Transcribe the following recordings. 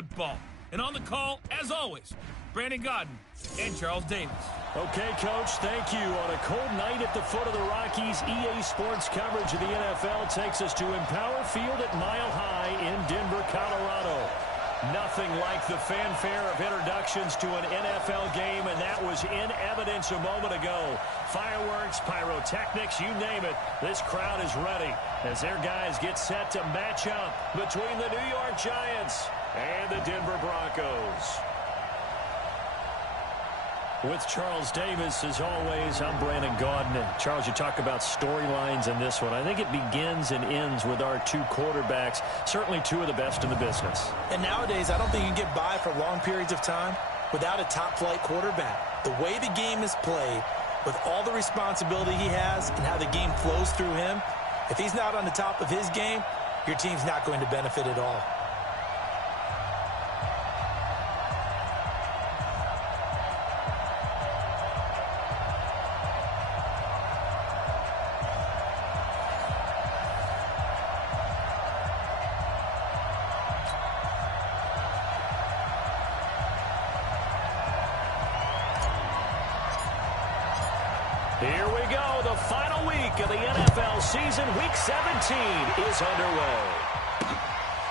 football. And on the call, as always, Brandon Godden and Charles Davis. Okay, Coach, thank you. On a cold night at the foot of the Rockies, EA Sports coverage of the NFL takes us to Empower Field at Mile High in Denver, Colorado. Nothing like the fanfare of introductions to an NFL game, and that was in evidence a moment ago. Fireworks, pyrotechnics, you name it. This crowd is ready as their guys get set to match up between the New York Giants and the Denver Broncos. With Charles Davis, as always, I'm Brandon Godden. And Charles, you talk about storylines in this one. I think it begins and ends with our two quarterbacks, certainly two of the best in the business. And nowadays, I don't think you can get by for long periods of time without a top-flight quarterback. The way the game is played, with all the responsibility he has and how the game flows through him, if he's not on the top of his game, your team's not going to benefit at all. Here we go. The final week of the NFL season. Week 17 is underway.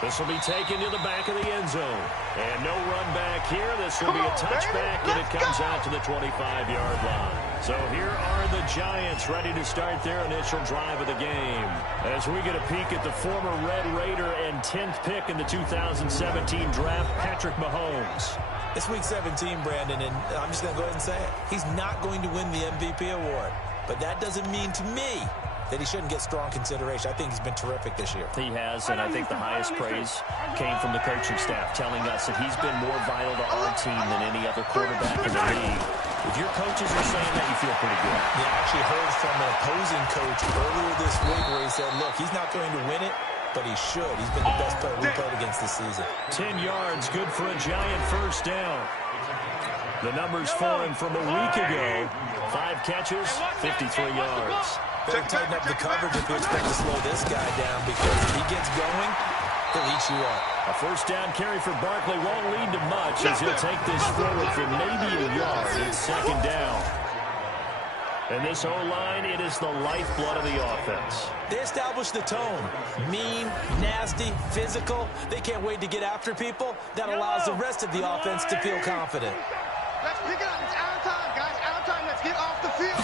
This will be taken to the back of the end zone. And no run back here. This will be a touchback, and it comes out to the 25-yard line. So here are the Giants ready to start their initial drive of the game. As we get a peek at the former Red Raider and 10th pick in the 2017 draft, Patrick Mahomes. It's Week 17, Brandon, and I'm just going to go ahead and say it. He's not going to win the MVP award. But that doesn't mean to me that he shouldn't get strong consideration. I think he's been terrific this year. He has, and I think the highest praise came from the coaching staff, telling us that he's been more vital to our team than any other quarterback in the league. If your coaches are saying that, you feel pretty good. Yeah, I actually heard from an opposing coach earlier this week where he said, look, he's not going to win it, but he should. He's been the best player we played against this season. 10 yards, good for a Giant first down. The numbers for him from a week ago. 5 catches, 53 yards. Better tighten up the coverage if you expect to slow this guy down, because if he gets going, he'll eat you up. A first down carry for Barkley won't lead to much as he'll take this forward for maybe a yard. It's second down. And this O-line, it is the lifeblood of the offense. They establish the tone. Mean, nasty, physical. They can't wait to get after people. That allows the rest of the offense to feel confident. Let's pick it up. It's out of time, guys. Out of time. Let's get off the field.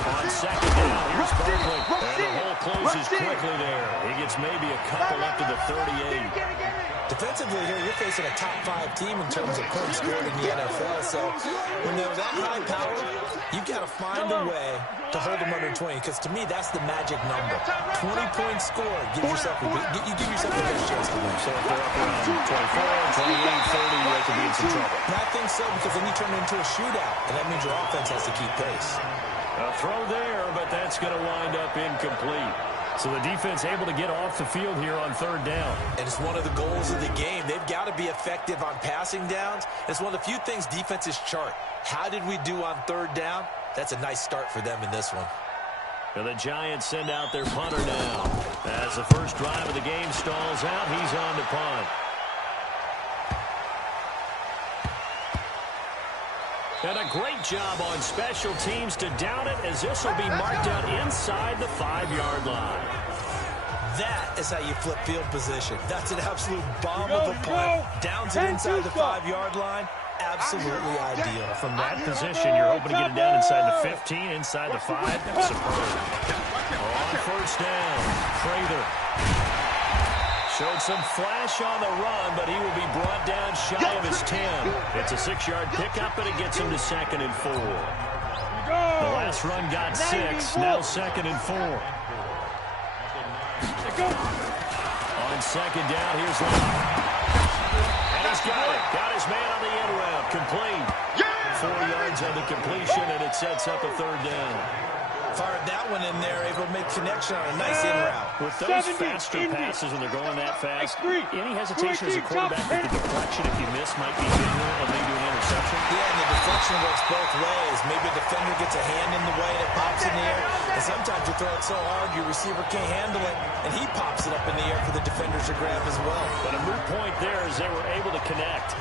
On second down, here's Barkley. And the hole closes quickly there. He gets maybe a couple up to the 38. Defensively here, you're facing a top-5 team in terms of points scored in the NFL. So when they're that high power, you've got to find a way to hold them under 20, because to me, that's the magic number. 20 points scored, you give yourself the best chance to win. So if they're up around 24, 28, 30, they could be in some trouble. And I think so, because then you turn it into a shootout, and that means your offense has to keep pace. A throw there, but that's going to wind up incomplete. So the defense able to get off the field here on third down. And it's one of the goals of the game. They've got to be effective on passing downs. It's one of the few things defenses chart. How did we do on third down? That's a nice start for them in this one. And the Giants send out their punter now. As the first drive of the game stalls out, he's on to punt. And a great job on special teams to down it, as this will be marked out inside the 5-yard line. That is how you flip field position. That's an absolute bomb of a punt. Downs it inside the 5-yard line. Absolutely ideal. From that position, you're hoping to get it down inside the 15, inside the 5. Superb. On first down, Prather showed some flash on the run, but he will be brought down shy of his 10. It's a 6-yard pickup, and it gets him to 2nd and 4. The last run got 6, now 2nd and 4. On second down, here's Locke. And he's got it. Got his man on the end route. Complete. 4 yards on the completion, and it sets up a third down. Fired that one in there, able to make connection on a nice in route. With those faster passes when they're going that fast, any hesitation as a quarterback with the deflection, if you miss, might be bigger and lead to an interception? Yeah, and the deflection works both ways. Maybe a defender gets a hand in the way and it pops in the air. And sometimes you throw it so hard your receiver can't handle it, and he pops it up in the air for the defenders to grab as well. But a moot point there is they were able to connect.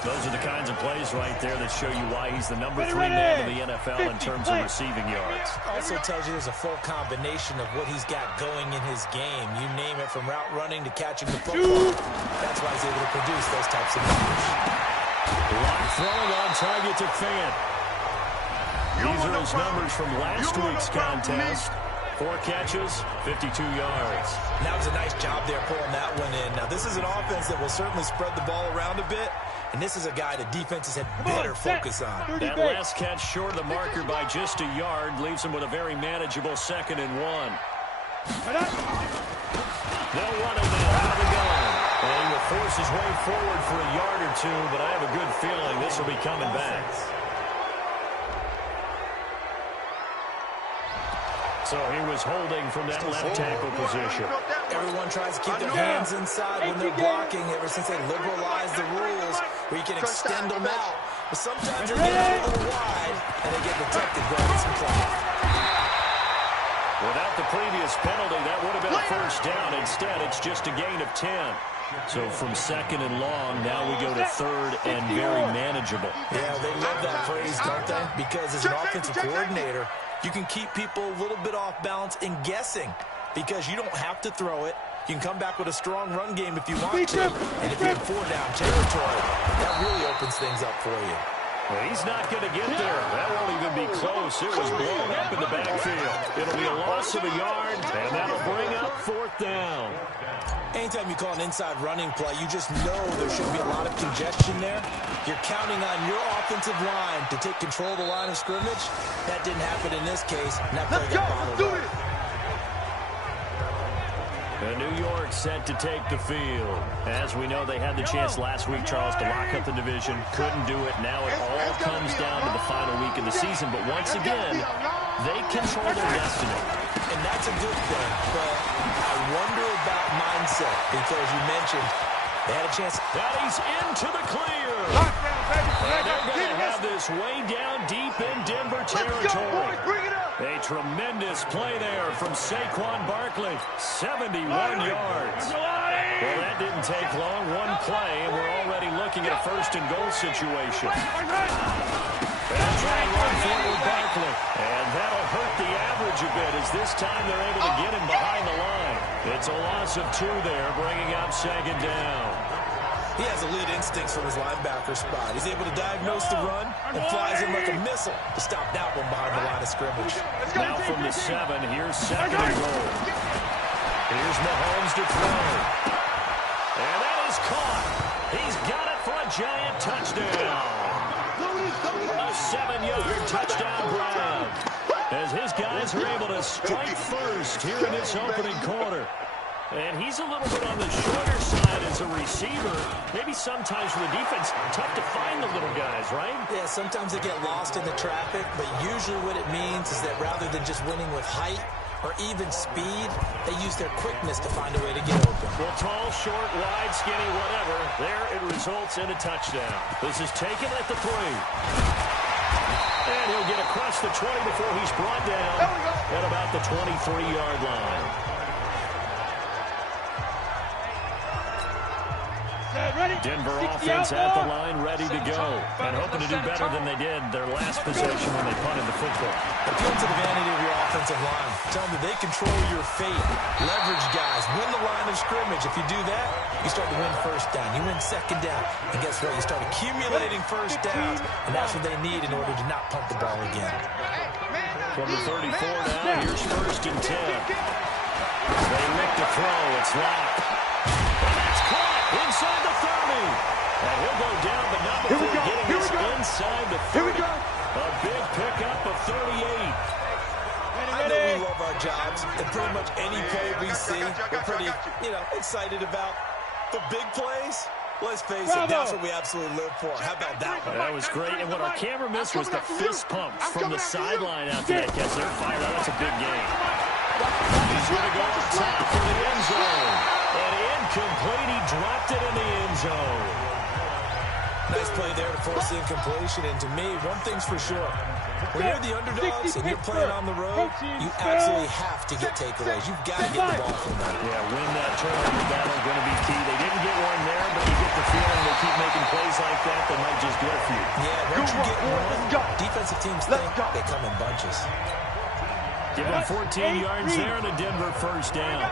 Those are the kinds of plays right there that show you why he's the number 3 man in the NFL in terms of receiving yards. Also tells you there's a full combination of what he's got going in his game. You name it, from route running to catching the football. That's why he's able to produce those types of numbers. Lock throwing on target to Fant. These are his numbers from last week's contest. 4 catches, 52 yards. That was a nice job there pulling that one in. Now, this is an offense that will certainly spread the ball around a bit, and this is a guy that defenses had better focus on. That last catch short of the marker by just a yard leaves him with a very manageable 2nd and 1. They'll run it now out of the gun. And he will force his way forward for a yard or 2, but I have a good feeling this will be coming back. So he was holding from that left tackle position. Everyone tries to keep their hands inside when they're blocking ever since they liberalized the rules where you can extend them out. But sometimes they get a little wide and they get detected grabbing some cloth. Without the previous penalty, that would have been a first down. Instead, it's just a gain of 10. So from 2nd and long, now we go to 3rd and very manageable. Yeah, they love that phrase, don't they? Because as an offensive coordinator, you can keep people a little bit off balance in guessing because you don't have to throw it. You can come back with a strong run game if you want to. And if you're in 4-down territory, that really opens things up for you. Well, he's not going to get there. That won't even be close. It was blown up in the backfield. It'll be a loss of a yard, and that'll bring up 4th down. Anytime you call an inside running play, you just know there should be a lot of congestion there. You're counting on your offensive line to take control of the line of scrimmage. That didn't happen in this case, and that play got bottled up. New York set to take the field. As we know, they had the chance last week, Charles, to lock up the division. Couldn't do it. Now it all comes down to the final week of the season. But once again, they control their destiny. And that's a good thing. But I wonder about mindset because you mentioned they had a chance. That he's into the clear. And they're going to have this way down deep in Denver territory. A tremendous play there from Saquon Barkley. 71 yards. Well, that didn't take long. One play, and we're already looking at a 1st and goal situation. And try and run forward Barkley. And that'll hurt the average a bit as this time they're able to get him behind the line. It's a loss of 2 there, bringing up 2nd down. He has elite instincts from his linebacker spot. He's able to diagnose the run and flies in like a missile to stop that one behind the line of scrimmage. Now from the 7, here's 2nd and goal. Here's Mahomes to throw. And that is caught. He's got it for a giant touchdown. A 7-yard touchdown grab. As his guys are able to strike first here in this opening quarter. And he's a little bit on the shorter side as a receiver. Maybe sometimes for the defense, tough to find the little guys, right? Yeah, sometimes they get lost in the traffic, but usually what it means is that rather than just winning with height or even speed, they use their quickness to find a way to get open. Well, tall, short, wide, skinny, whatever, there it results in a touchdown. This is taken at the 3. And he'll get across the 20 before he's brought down at about the 23-yard line. Denver offense at the line, ready to go. And hoping to do better than they did their last possession when they punted the football. Appeal to the vanity of your offensive line. Tell them that they control your fate. Leverage guys. Win the line of scrimmage. If you do that, you start to win 1st down. You win 2nd down. And guess what? You start accumulating 1st downs. And that's what they need in order to not punt the ball again. From the 34 now, here's 1st and 10. They look to throw. It's locked. And that's caught inside the 30. And he'll go down, but not before getting this inside the 30. A big pickup of 38. I know we love our jobs, and pretty much any play we see, we're pretty, excited about. The big plays, Let's face it, that's what we absolutely live for. How about that one? That was great. And what our camera missed was the fist pump from the sideline after that catch. They're fired out. That's a big game. He's going to go on top for the end zone. And incomplete. He dropped it in the end zone. Nice play there to force the incompletion. And to me, one thing's for sure. When you're the underdogs and you're playing on the road, you absolutely have to get takeaways. You've got to get the ball from them. Yeah, win that turnover battle going to be key. They didn't get one there, but you get the feeling they keep making plays like that, they might just go for you. Yeah, once you get one, defensive teams think they come in bunches. Give them 14 yards there on a Denver first down.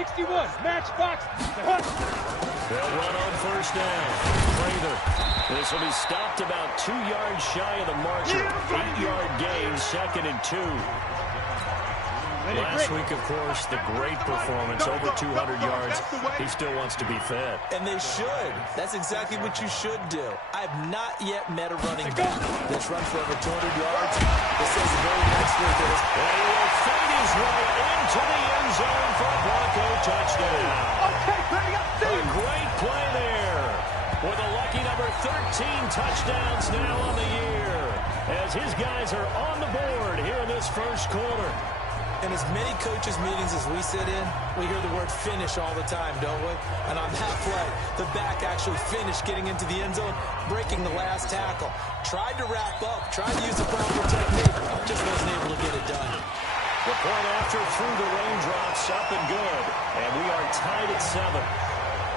61, matchbox. They'll run on first down. Prather. This will be stopped about 2 yards shy of the marker. 8-yard gain, 2nd and 2. Last week, of course, the great performance, over 200 yards. He still wants to be fed. And they should. That's exactly what you should do. I've not yet met a running back that's run for over 200 yards. This is very nicely for this. And he will find his way into the end zone for a Bronco touchdown. A great play there. With a lucky number 13 touchdowns now on the year. As his guys are on the board here in this first quarter. In as many coaches' meetings as we sit in, we hear the word finish all the time, don't we? And on that play, the back actually finished getting into the end zone, breaking the last tackle. Tried to wrap up, tried to use the proper technique, just wasn't able to get it done. The point after through the raindrops, up and good. And we are tied at 7.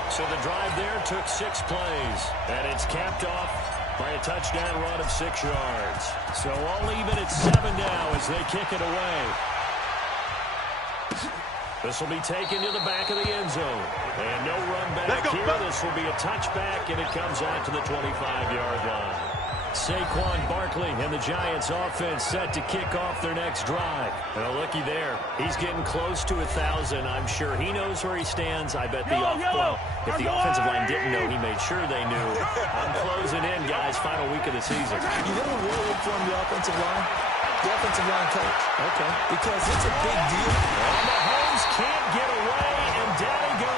So the drive there took 6 plays. And it's capped off by a touchdown run of 6 yards. So all even at 7 now as they kick it away. This will be taken to the back of the end zone. And no run back here. This will be a touchback, and it comes out to the 25-yard line. Saquon Barkley and the Giants offense set to kick off their next drive. And looky there. He's getting close to 1,000. I'm sure he knows where he stands. I bet if the offensive line didn't know, he made sure they knew. I'm closing in, guys. Final week of the season. You know who really informed the offensive line? The offensive line coach. Okay. Because it's a big deal. And Mahomes can't get away, and down he goes.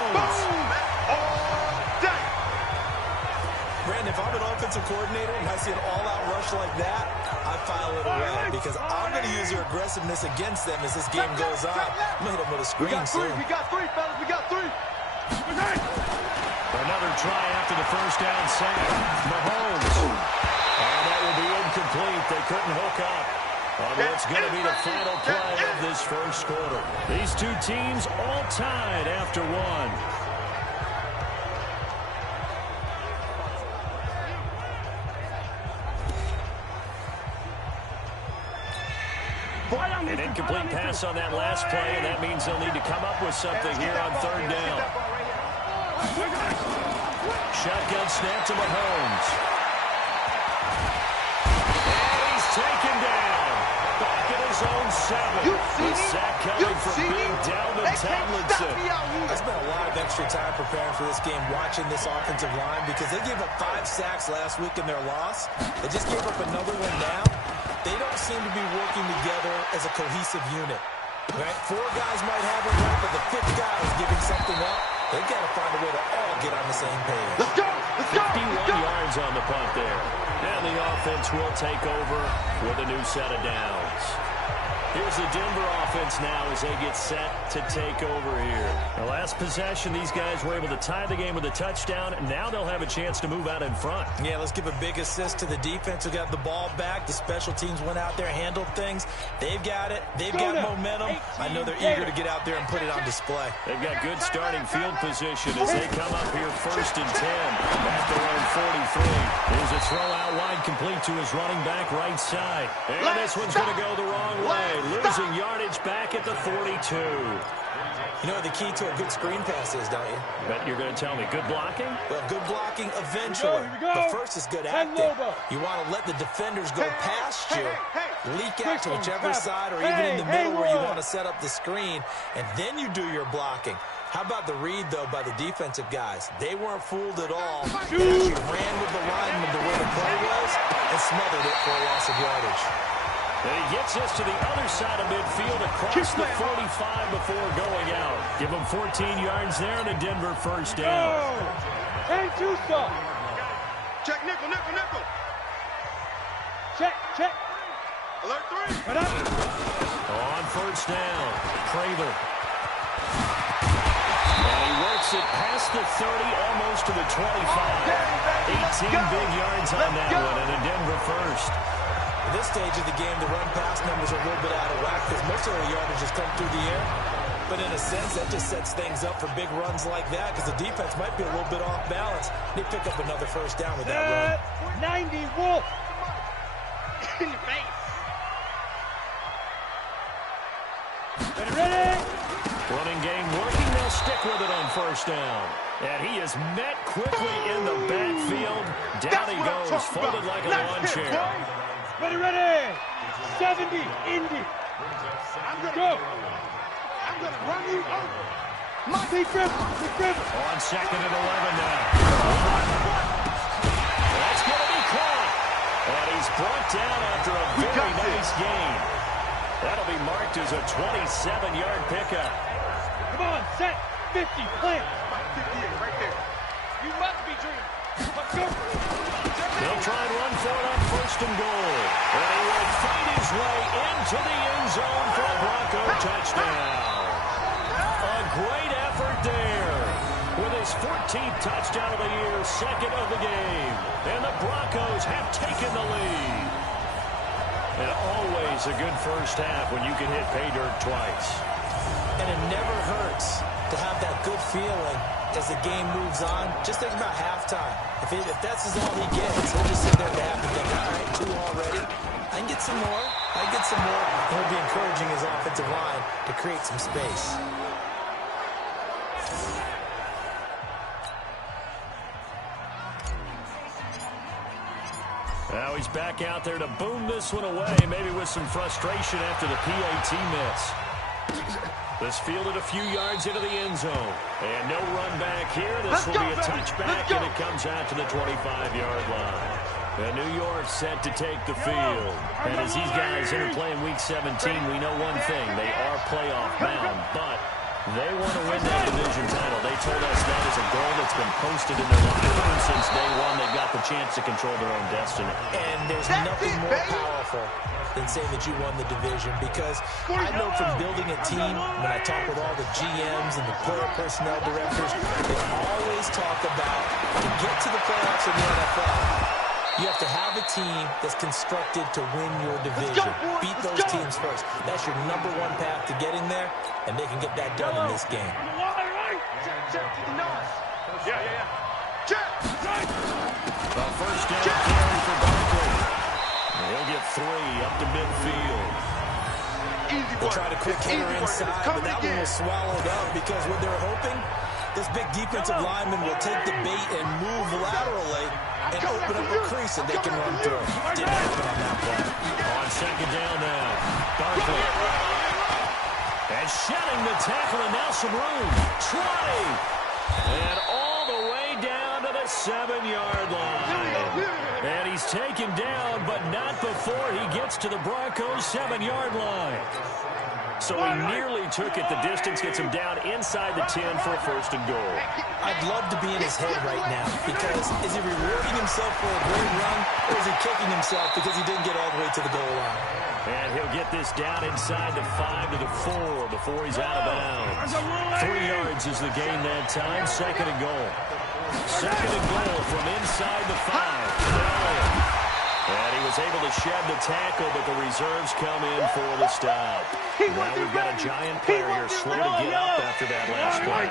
Brandon, if I'm an offensive coordinator and I see an all-out rush like that, I file it away because I'm going to use their aggressiveness against them as this game goes on. I'm going to hit them with a screen soon. We got 3, fellas. We got 3. Another try after the first down sack. Mahomes. And that will be incomplete. They couldn't hook up. It's going to be the final play of this first quarter. These two teams all tied after 1. An incomplete pass on that last play, and that means they'll need to come up with something here on 3rd down. Shotgun snap to Mahomes. And he's taken down. Back at his own 7. The sack coming from big Dalvin Tomlinson. I spent a lot of extra time preparing for this game, watching this offensive line, because they gave up 5 sacks last week in their loss. They just gave up another one now. They don't seem to be working together as a cohesive unit. Right? 4 guys might have it right, but the 5th guy is giving something up. They've got to find a way to all get on the same page. Let's go! Let's go! 51 yards on the punt there. And the offense will take over with a new set of downs. Here's the Denver offense now as they get set to take over here. The last possession, these guys were able to tie the game with a touchdown, and now they'll have a chance to move out in front. Yeah, let's give a big assist to the defense who got the ball back. The special teams went out there, handled things. They've got it. They've got momentum. I know they're eager to get out there and put it on display. They've got good starting field position as they come up here 1st and 10 at their own 43. Here's a throw out wide complete to his running back right side. And this one's going to go the wrong way. Losing yardage back at the 42. You know what the key to a good screen pass is, don't you? Bet you're going to tell me good blocking? Well, good blocking eventually. But first is good acting. You want to let the defenders go past you, leak out to whichever side or even in the middle where you want to set up the screen, and then you do your blocking. How about the read, though, by the defensive guys? They weren't fooled at all. They actually ran with the lineman to where the play was and smothered it for a loss of yardage. And he gets us to the other side of midfield across the 45 before going out. Give him 14 yards there and a Denver first down. And two stop. Check nickel, nickel, nickel. Check, check. Alert 3. Right up. On first down, Prather. And he works it past the 30, almost to the 25. 18 big yards on that one, and a Denver first. At this stage of the game, the run-pass numbers are a little bit out of whack because most of the yardage has come through the air. But in a sense, that just sets things up for big runs like that because the defense might be a little bit off balance. They pick up another first down with that run. 90 Wolf. In the face. Ready? Running game working, they'll stick with it on first down. And he is met quickly in the backfield. Down he goes, folded like a lawn chair. Ready. 70, Indy. Go. I'm going to run you over. Big River. On second and 11 now. That's going to be caught. And he's brought down after a very nice gain. That'll be marked as a 27-yard pickup. Come on, set. 50, plant. 58 right there. You must be dreaming. Let's go. They'll try and run for it on first and goal. And he will find his way into the end zone for a Bronco touchdown. A great effort there. With his 14th touchdown of the year, second of the game. And the Broncos have taken the lead. And always a good first half when you can hit pay dirt twice. And it never hurts to have that good feeling as the game moves on. Just think about halftime. If that's all he gets, he'll just sit there at half and think, all right, 2 already. I can get some more. And he'll be encouraging his offensive line to create some space. Now he's back out there to boom this one away, maybe with some frustration after the PAT miss. This fielded a few yards into the end zone. And no run back here. This will be a touchback, and it comes out to the 25-yard line. And New York set to take the field. And as these guys interplay in Week 17, we know one thing. They are playoff bound, but they want to win that division title. They told us that is a goal that's been posted in their locker room since day one. They've got the chance to control their own destiny. And there's nothing more powerful than saying that you won the division, because I know from building a team, when I talk with all the GMs and the player personnel directors, they always talk about, to get to the playoffs in the NFL, you have to have a team that's constructed to win your division. Beat those teams first. That's your number one path to getting there, and they can get that done in this game. Check to the nose. Yeah. Check. The first down carry for Barkley. He'll get 3 up to midfield. They'll try to quick hitter inside, but that one was swallowed up because what they're hoping, this big defensive lineman will take the bait and move laterally and open up a crease that they can run through. Didn't happen on that play. On second down now, Barkley. And shedding the tackle, and now some room. Trotty. And all the way down to the 7-yard line. And he's taken down, but not before he gets to the Broncos' 7-yard line. So he nearly took it the distance, gets him down inside the 10 for a first and goal. I'd love to be in his head right now, because is he rewarding himself for a great run, or is he kicking himself because he didn't get all the way to the goal line? And he'll get this down inside the 5 to the 4 before he's out of bounds. 3 yards is the gain that time, second and goal. Second and goal from inside the 5. And he was able to shed the tackle, but the reserves come in for the stop. Now we've got a giant player here slow to get up after that last play.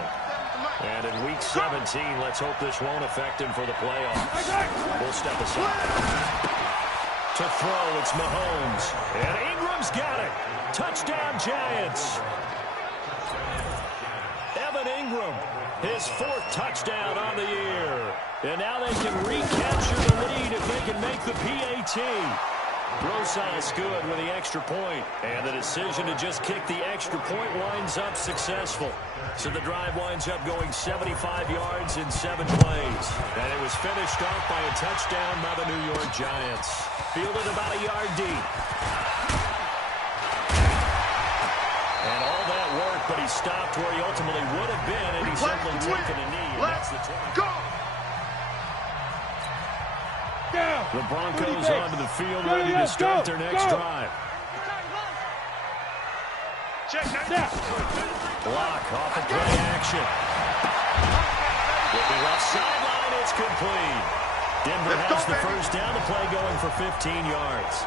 And in Week 17, let's hope this won't affect him for the playoffs. We'll step aside. To throw, it's Mahomes. And Ingram's got it. Touchdown, Giants. Evan Ingram, his 4th touchdown on the year. And now they can recapture the lead if they can make the PAT. Rosas good with the extra point. And the decision to just kick the extra point winds up successful. So the drive winds up going 75 yards in 7 plays. And it was finished off by a touchdown by the New York Giants. Fielded about a yard deep. And all that work, but he stopped where he ultimately would have been, and he's simply taken a knee. And that's the 20. Go! The Broncos onto the field, ready to start their next drive. Block off of play action. With the left sideline, it's complete. Denver has the first down. The play going for 15 yards.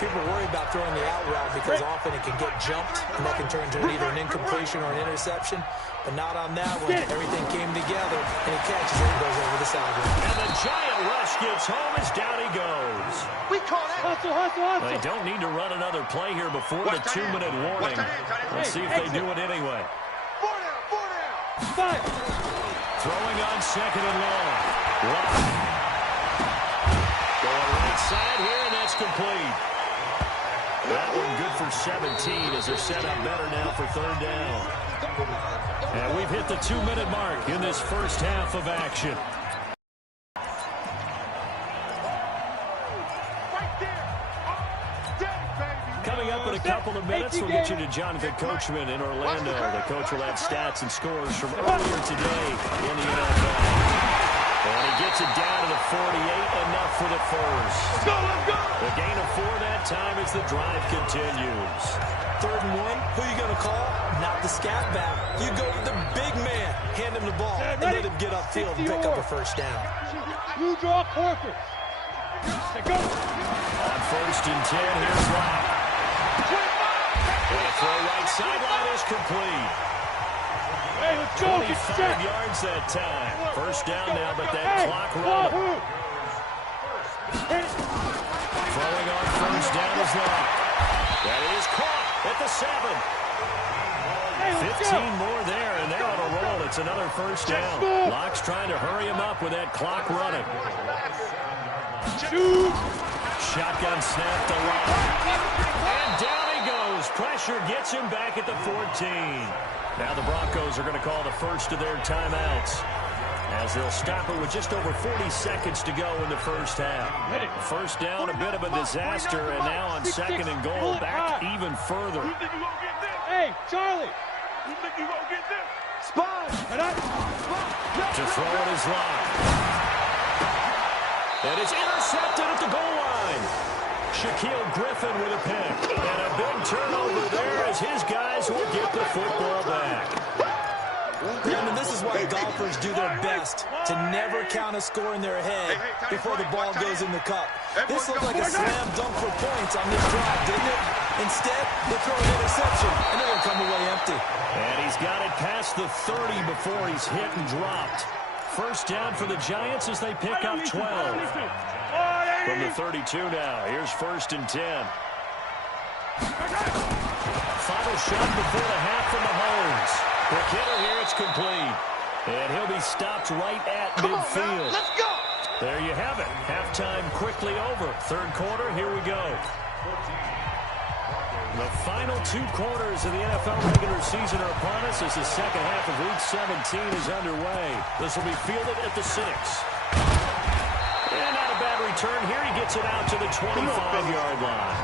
People worry about throwing the out route because often it can get jumped, and that can turn into either an incompletion or an interception. But not on that one. Everything came together, and he catches it and goes over the sideline. And the giant rush gets home as down he goes. We call that. Hustle. They don't need to run another play here before the 2-minute warning. Let's see if they do it anyway. 4 down. 5. Throwing on second and long. Going right side here, and that's complete. That one good for 17 as they're set up better now for third down. And we've hit the 2-minute mark in this first half of action. Coming up in a couple of minutes, we'll get you to Jonathan Coachman in Orlando. The coach will have stats and scores from earlier today in the NFL. And he gets it down to the 48, enough for the first. Let's go. The gain of 4 that time as the drive continues. 3rd and 1, who are you going to call? Not the scat back. You go to the big man, hand him the ball, and let him get upfield and pick up a first down. You draw quarters. Go. On 1st and 10, here's Locke. And the throw right sideline is complete. Hey, let's go. 25 yards that time. First down now, but that clock running. Throwing on 1st down is Locke. That is caught at the 7. 15 more there, and they're on a roll. It's another first down. Locke's trying to hurry him up with that clock running. Shotgun snap to Locke. And down he goes. Pressure gets him back at the 14. Now the Broncos are going to call the first of their timeouts, as they'll stop it with just over 40 seconds to go in the first half. First down, a bit of a disaster, and now on 2nd and goal, back even further. Hey, Charlie. You think you won't get this? Spy. To throw it is Locke. And it's intercepted at the goal line. Shaquille Griffin with a pick. And a big turnover there as his guys will get the football back. Brandon, this is why golfers do their best to never count a score in their head before the ball goes in the cup. This looked like a slam dunk for points on this drive, didn't it? Instead, they throw an interception, and it'll come away empty. And he's got it past the 30 before he's hit and dropped. First down for the Giants as they pick up 12. From the 32 now, here's 1st and 10. Final shot before the half from Mahomes. Quick hitter here, it's complete. And he'll be stopped right at midfield. Let's go. There you have it. Halftime quickly over. 3rd quarter, here we go. The final 2 quarters of the NFL regular season are upon us as the second half of Week 17 is underway. This will be fielded at the 6. And not a bad return here. He gets it out to the 25-yard line.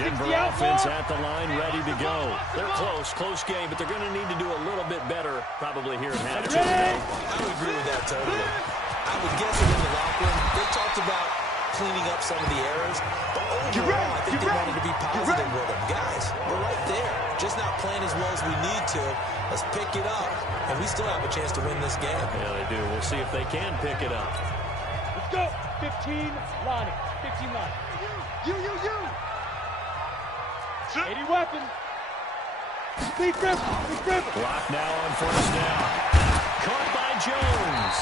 Denver offense at the line, ready to go. They're close game, but they're going to need to do a little bit better probably here at halftime. I would agree with that totally. I would guess it in the locker room. They talked about cleaning up some of the errors, but overall, I think they wanted to be positive with them. Guys, we're right there. Just not playing as well as we need to. Let's pick it up, and we still have a chance to win this game. Yeah, they do. We'll see if they can pick it up. Let's go. 15, Lonnie. 15, Lonnie. You. 80 weapon. Big grip. Block now on 1st down. Caught by Jones.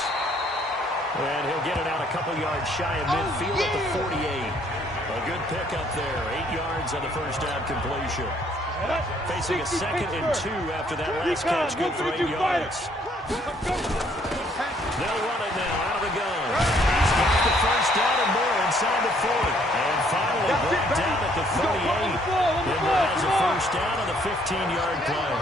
And he'll get it out a couple yards shy of midfield at the 48. A good pickup there. 8 yards on the first down completion. Facing a 2nd and 2 after that last catch. Good for 8 yards. They'll run it now out of the gun. He's got the first down and more inside the 40. And finally brought down at the 38. Denver has a first down on the 15-yard play.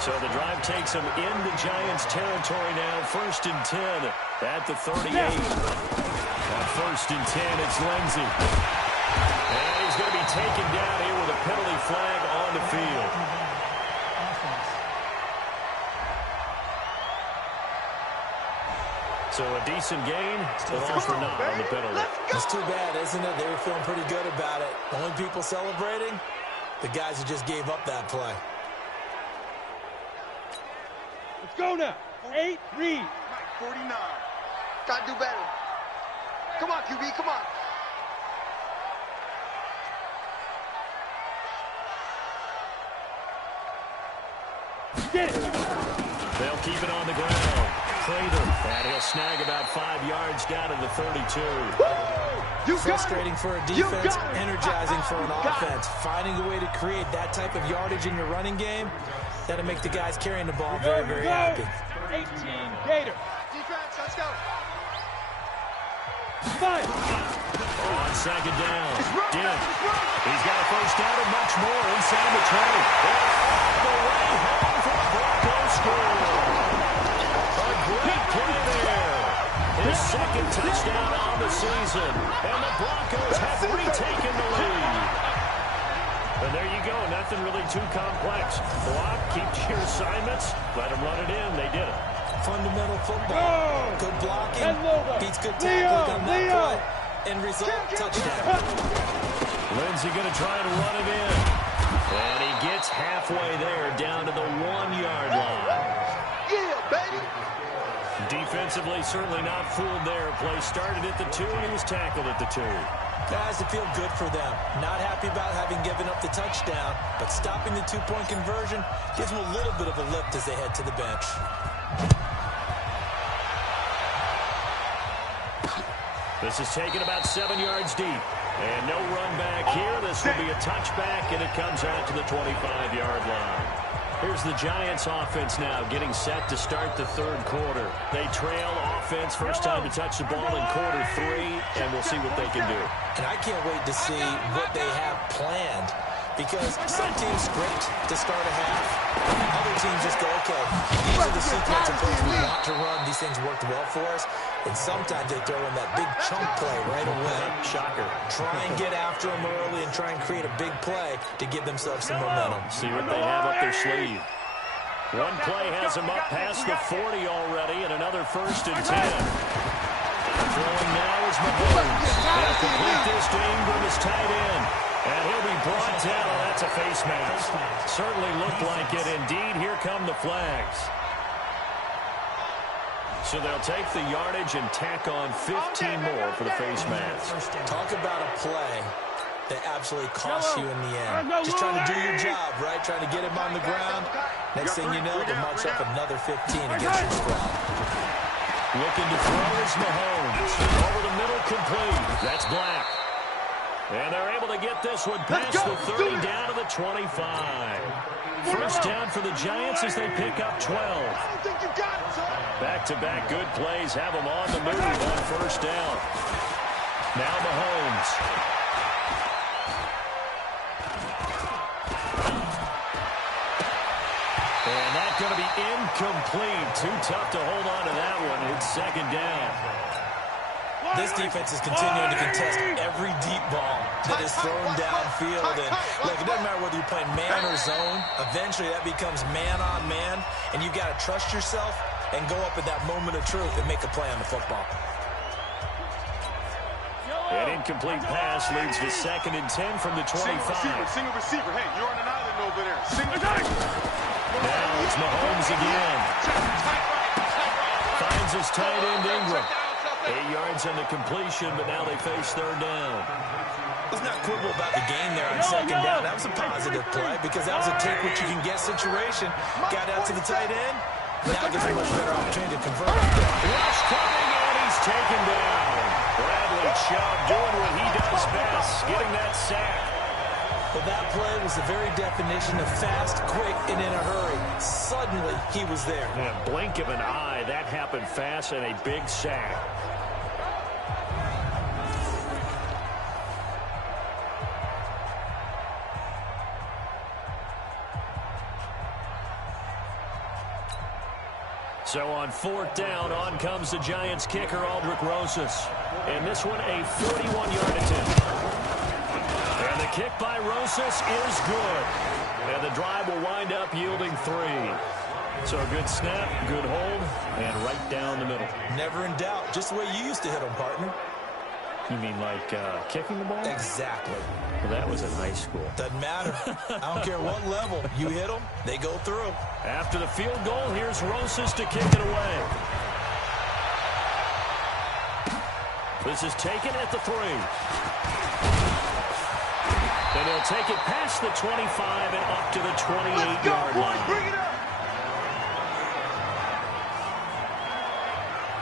So the drive takes them into Giants territory now. 1st and 10 at the 38. At 1st and 10, it's Lindsey. And he's going to be taken down here with a penalty flag on the field. So a decent gain, but all for naught on the penalty. It's too bad, isn't it? They were feeling pretty good about it. Only people celebrating, the guys who just gave up that play. Let's go now. 8, read. 49. Gotta do better. Come on, QB, come on. Get it. They'll keep it on the ground. Crater, and he'll snag about 5 yards down to the 32. Frustrating for a defense, energizing for an offense. Finding a way to create that type of yardage in your running game, that'll make the guys carrying the ball very, very happy. 18, Gator. Defense, let's go. 5. On second down, Dent. He's got a first down and much more inside the 20. And all the way home for the Broncos score. A great play there. His second touchdown on the season. And the Broncos have retaken the lead. And there you go. Nothing really too complex. Block, keep to your assignments. Let them run it in. They did it. Fundamental football. Good blocking. Beats good tackling on that play. End result, touchdown. Lindsey going to try to run it in. And he gets halfway there down to the 1-yard line. Yeah, baby. Defensively, certainly not fooled there. Play started at the 2, and he was tackled at the 2. Guys, it feel good for them. Not happy about having given up the touchdown, but stopping the 2-point conversion gives them a little bit of a lift as they head to the bench. This is taken about 7 yards deep. And no run back here. This will be a touchback, and it comes out to the 25-yard line. Here's the Giants offense now getting set to start the third quarter. They trail offense, first time to touch the ball in quarter 3, and we'll see what they can do. And I can't wait to see what they have planned, because some teams script to start a half. Other teams just go, okay, these are the sequence of plays we want to run. These things worked well for us. And sometimes they throw in that big chunk play right away. Shocker. Try and get after them early and try and create a big play to give themselves some momentum. See what they have up their sleeve. One play has them up past the 40 already, and another 1st and 10. Throwing now is Mahomes. They'll complete this to Ingram as tight end. And he'll be brought down. That's a face mask. Certainly looked like it. Indeed, here come the flags. So they'll take the yardage and tack on 15 more for the face mask. Talk about a play that absolutely costs you in the end. Just trying to do your job, right? Trying to get him on the ground. Next thing you know, they march up another 15 against your squad. Looking to throw is Mahomes. Over the middle, complete. That's Black. And they're able to get this one past the 30 down to the 25. First down for the Giants as they pick up 12. Back-to-back good plays have them on the move on first down. Now Mahomes. And that's going to be incomplete. Too tough to hold on to that one. It's second down. This defense is continuing to contest every deep ball that is thrown downfield. And look, it doesn't matter whether you're playing man or zone. Eventually, that becomes man on man, and you've got to trust yourself and go up at that moment of truth and make a play on the football. An incomplete pass leads to 2nd and 10 from the 25. Single receiver. Hey, you're on an island over there. Now it's Mahomes again. Finds his tight end Ingram. 8 yards on the completion, but now they face third down. Let's not quibble about the game there on second down. That was a positive play because that was a take-what-you-can-get situation. Got out to the tight end. Now gives a much better opportunity to convert. Rush coming, and he's taken down. Bradley Chubb doing what he does best, getting that sack. Well, that play was the very definition of fast, quick, and in a hurry. Suddenly, he was there. In a blink of an eye, that happened fast and a big sack. So on 4th down, on comes the Giants kicker, Aldrick Rosas. And this one, a 41-yard attempt. And the kick by Rosas is good. And the drive will wind up yielding 3. So a good snap, good hold, and right down the middle. Never in doubt. Just the way you used to hit them, partner. You mean like kicking the ball? Exactly. Well, that was in high school. Doesn't matter. I don't care what level. You hit them, they go through. After the field goal, here's Rosas to kick it away. This is taken at the 3. And he'll take it past the 25 and up to the 28-yard line. Bring it up.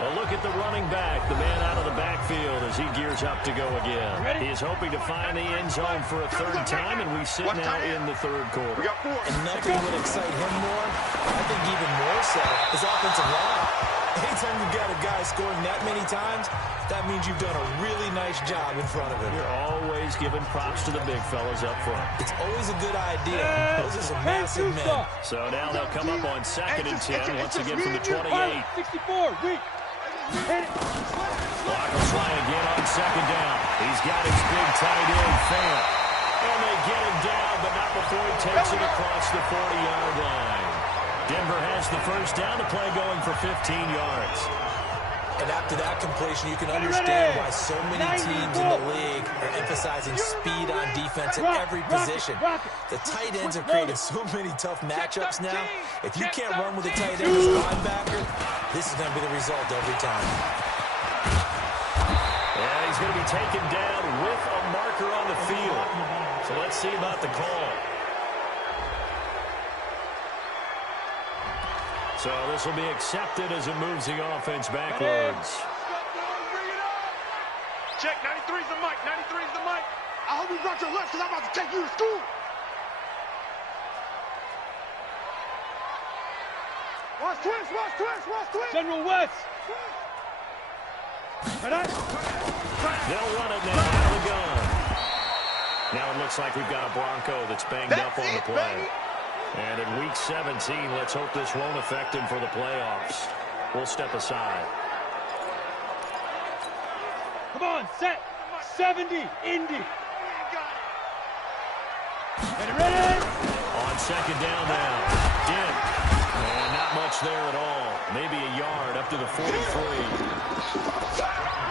A look at the running back, the man out of the backfield as he gears up to go again. He is hoping to find the end zone for a third time, and we sit now in the third quarter. And nothing would excite him more, I think even more so, is offensive line. Anytime you've got a guy scoring that many times, that means you've done a really nice job in front of him. You're always giving props to the big fellas up front. It's always a good idea. Those are some massive men. So now they'll come up on 2nd and 10, once again from the 28. 64, weak. Block will try again on 2nd down. He's got his big tight end, Fant. And they get him down, but not before he takes it across the 40-yard line. Denver has the first down, the play going for 15 yards. And after that completion, you can understand why so many teams in the league are emphasizing speed on defense at every position. The tight ends have created so many tough matchups now. If you can't run with a tight end as a linebacker, this is going to be the result every time. And he's going to be taken down with a marker on the field. So let's see about the call. So this will be accepted as it moves the offense backwards. Check, 93's the mic, 93's the mic. I hope you brought your lunch because I'm about to take you to school. Watch twist, watch twist, watch twist. General West. They'll run it now out of the gun. Now it looks like we've got a Bronco that's banged up on the play. And in week 17, let's hope this won't affect him for the playoffs. We'll step aside. Come on, set. 70, Indy. Ready? On 2nd down now. Dent. And not much there at all. Maybe a yard up to the 43.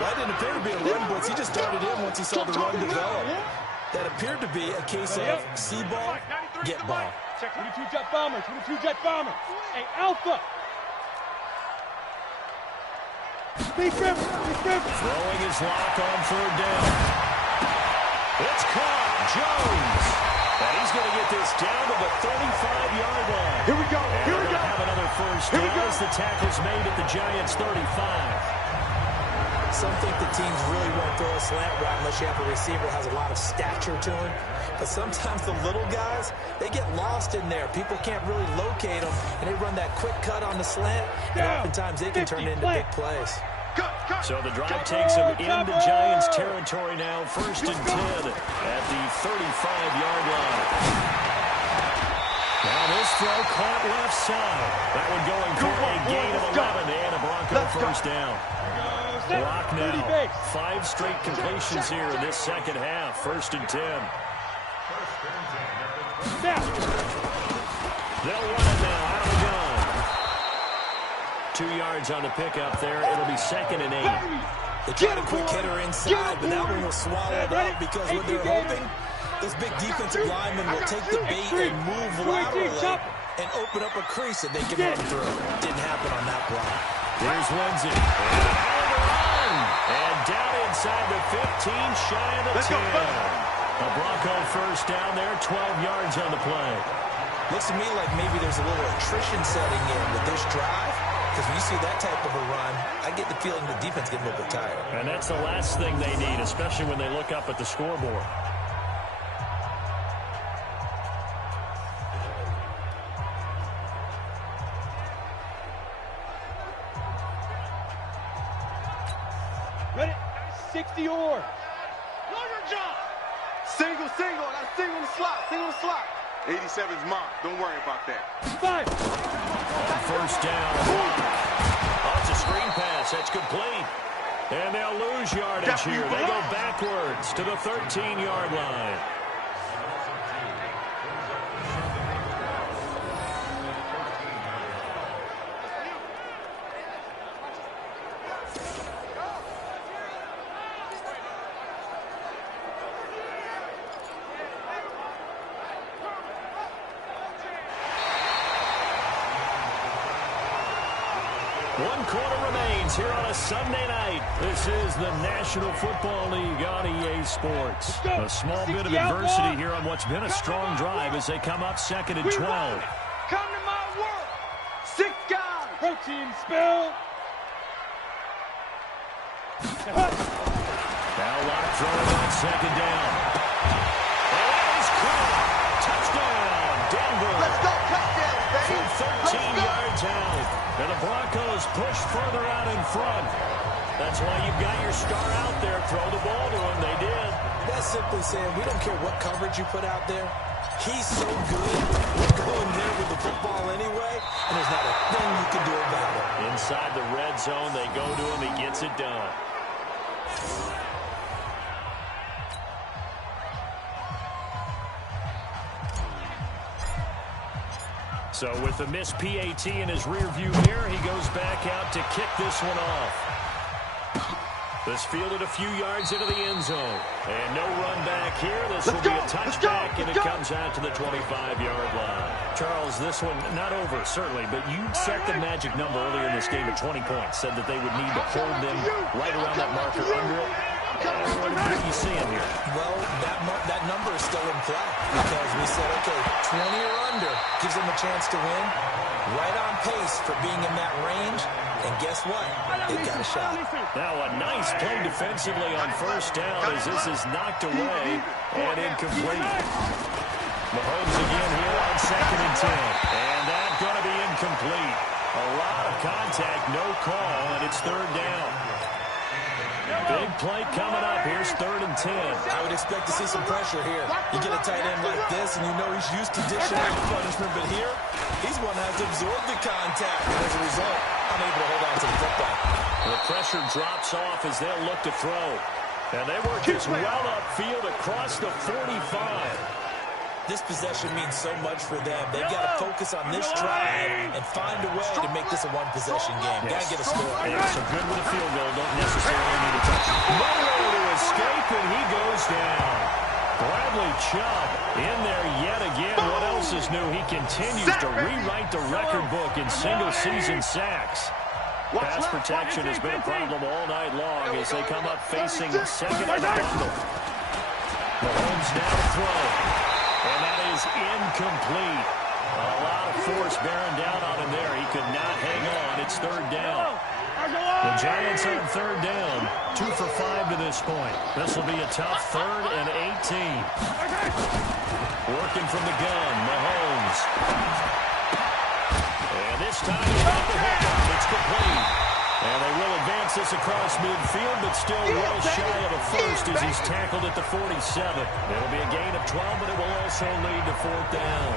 That didn't appear to be a run blitz. He just darted in once he saw the run develop. That appeared to be a case of see ball, get ball. 22 jet bomber, 22 jet bomber. Hey, Alpha. Big River, Big River. Throwing his lock on 3rd down. It's caught. Jones. And he's going to get this down to the 35-yard line. Here we go, here we go. Have another first down as the tackle's made at the Giants' 35. Some think the teams really won't throw a slant route unless you have a receiver that has a lot of stature to him. But sometimes the little guys, they get lost in there. People can't really locate them, and they run that quick cut on the slant, and oftentimes they can turn it into big plays. So the drive takes him into Giants territory now, 1st and 10 at the 35-yard line. Now this throw caught left side. That one going for a gain of 11 and a Bronco first down. Rock now. 5 straight completions here in this second half. 1st and 10. They'll run it now out of the gun. 2 yards on the pickup there. It'll be 2nd and 8. They tried a quick hitter inside, but that one was swallowed up because what they're hoping, this big defensive lineman will take the bait and move laterally and open up a crease that they can run through. Didn't happen on that play. Here's Lindsey. And down inside the 15, shy of the 10. A Bronco first down there, 12 yards on the play. Looks to me like maybe there's a little attrition setting in with this drive, because when you see that type of a run, I get the feeling the defense getting a little bit tired. And that's the last thing they need, especially when they look up at the scoreboard. Ready? 60 or. Single, single. I got a single on the slot. Single on the slot. 87's mine. Don't worry about that. 5. On first down. Oh, it's a screen pass. That's complete. And they'll lose yardage here. They go backwards to the 13-yard line. 1 quarter remains here on a Sunday night. This is the National Football League on EA Sports. A small bit of adversity here on what's been a strong drive as they come up 2nd and 12. Come to my world. 6 guys. Protein spill. Now lock throwing on 2nd down. And that is caught. Touchdown, Denver. Let's go, touchdown, baby. From 13 yards out. And the Broncos push further out in front. That's why you've got your star out there. Throw the ball to him. They did. That's simply saying we don't care what coverage you put out there. He's so good. We're going there with the football anyway, and there's not a thing you can do about it. Inside the red zone, they go to him. He gets it done. So with the missed PAT in his rearview mirror, he goes back out to kick this one off. This fielded a few yards into the end zone. And no run back here. This will be a touchback, and it comes out to the 25-yard line. Charles, this one not over, certainly, but you set the magic number earlier in this game at 20 points. Said that they would need to hold them right around that marker under it. What are you seeing here? Well, that number is still in play because we said, okay, 20 or under gives them a chance to win. Right on pace for being in that range. And guess what? They got a shot. Now a nice play defensively on 1st down as this is knocked away and incomplete. Mahomes again here on 2nd and 10. And that's going to be incomplete. A lot of contact, no call, and it's 3rd down. Big play coming up. Here's 3rd and 10. I would expect to see some pressure here. You get a tight end like this, and you know he's used to dishing out punishment, but here, he's one that has to absorb the contact, and as a result, unable to hold on to the football. The pressure drops off as they'll look to throw. And they work this well upfield across the 45. This possession means so much for them. They've got to focus on this drive and find a way to make this a one-possession game. Got to get a score. Yeah, so good with a field goal. Don't necessarily need a touchdown. Nowhere to escape, and he goes down. Bradley Chubb in there yet again. What else is new? He continues to rewrite the record book in single-season sacks. Pass protection has been a problem all night long as they come up facing 2nd and bundle. Mahomes now to throw. And that is incomplete. A lot of force bearing down on him there. He could not hang on. It's 3rd down. The Giants on 3rd down. 2 for 5 to this point. This will be a tough 3rd and 18. Working from the gun, Mahomes. And this time he's got the hookup. It's complete. And they will advance this across midfield, but still well shy of a first as he's tackled at the 47. It'll be a gain of 12, but it will also lead to 4th down.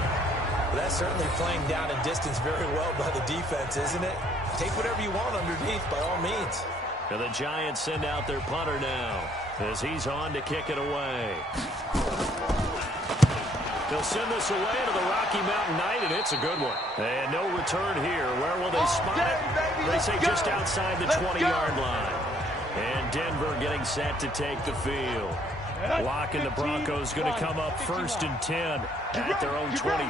Well, that's certainly playing down in distance very well by the defense, isn't it? Take whatever you want underneath, by all means. And the Giants send out their punter now as he's on to kick it away. They'll send this away to the Rocky Mountain Night, and it's a good one. And no return here. Where will they spot it? They say just outside the 20-yard line. And Denver getting set to take the field. Lock and the Broncos going to come up 1st and 10 at their own 23. They'll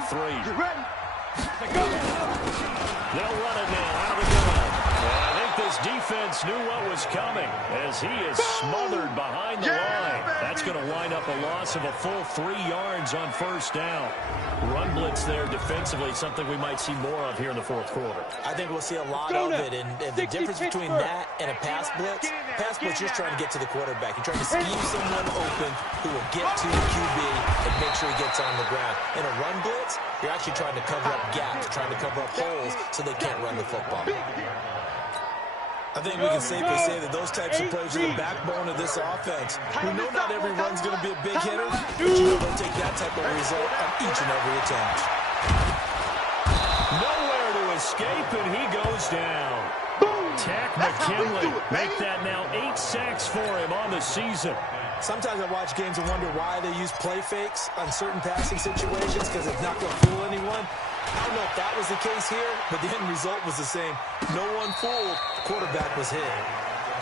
run it now out of the gun. And I think this defense knew what was coming as he is smothered behind the line. That's going to wind up a loss of a full 3 yards on 1st down. Run blitz there defensively, something we might see more of here in the 4th quarter. I think we'll see a lot of it, and the difference between that and a pass blitz, you're just trying to get to the quarterback. You're trying to scheme someone open who will get to the QB and make sure he gets on the ground. In a run blitz, you're actually trying to cover up gaps, trying to cover up holes so they can't run the football. I think we can safely say that those types of plays are the backbone of this offense. We know not every run's going to be a big hitter, but you know they'll take that type of result on each and every attempt. Nowhere to escape, and he goes down. Tack McKinley make that now 8 sacks for him on the season. Sometimes I watch games and wonder why they use play fakes on certain passing situations because it's not going to fool anyone. I don't know if that was the case here, but the end result was the same. No one fooled. The quarterback was hit.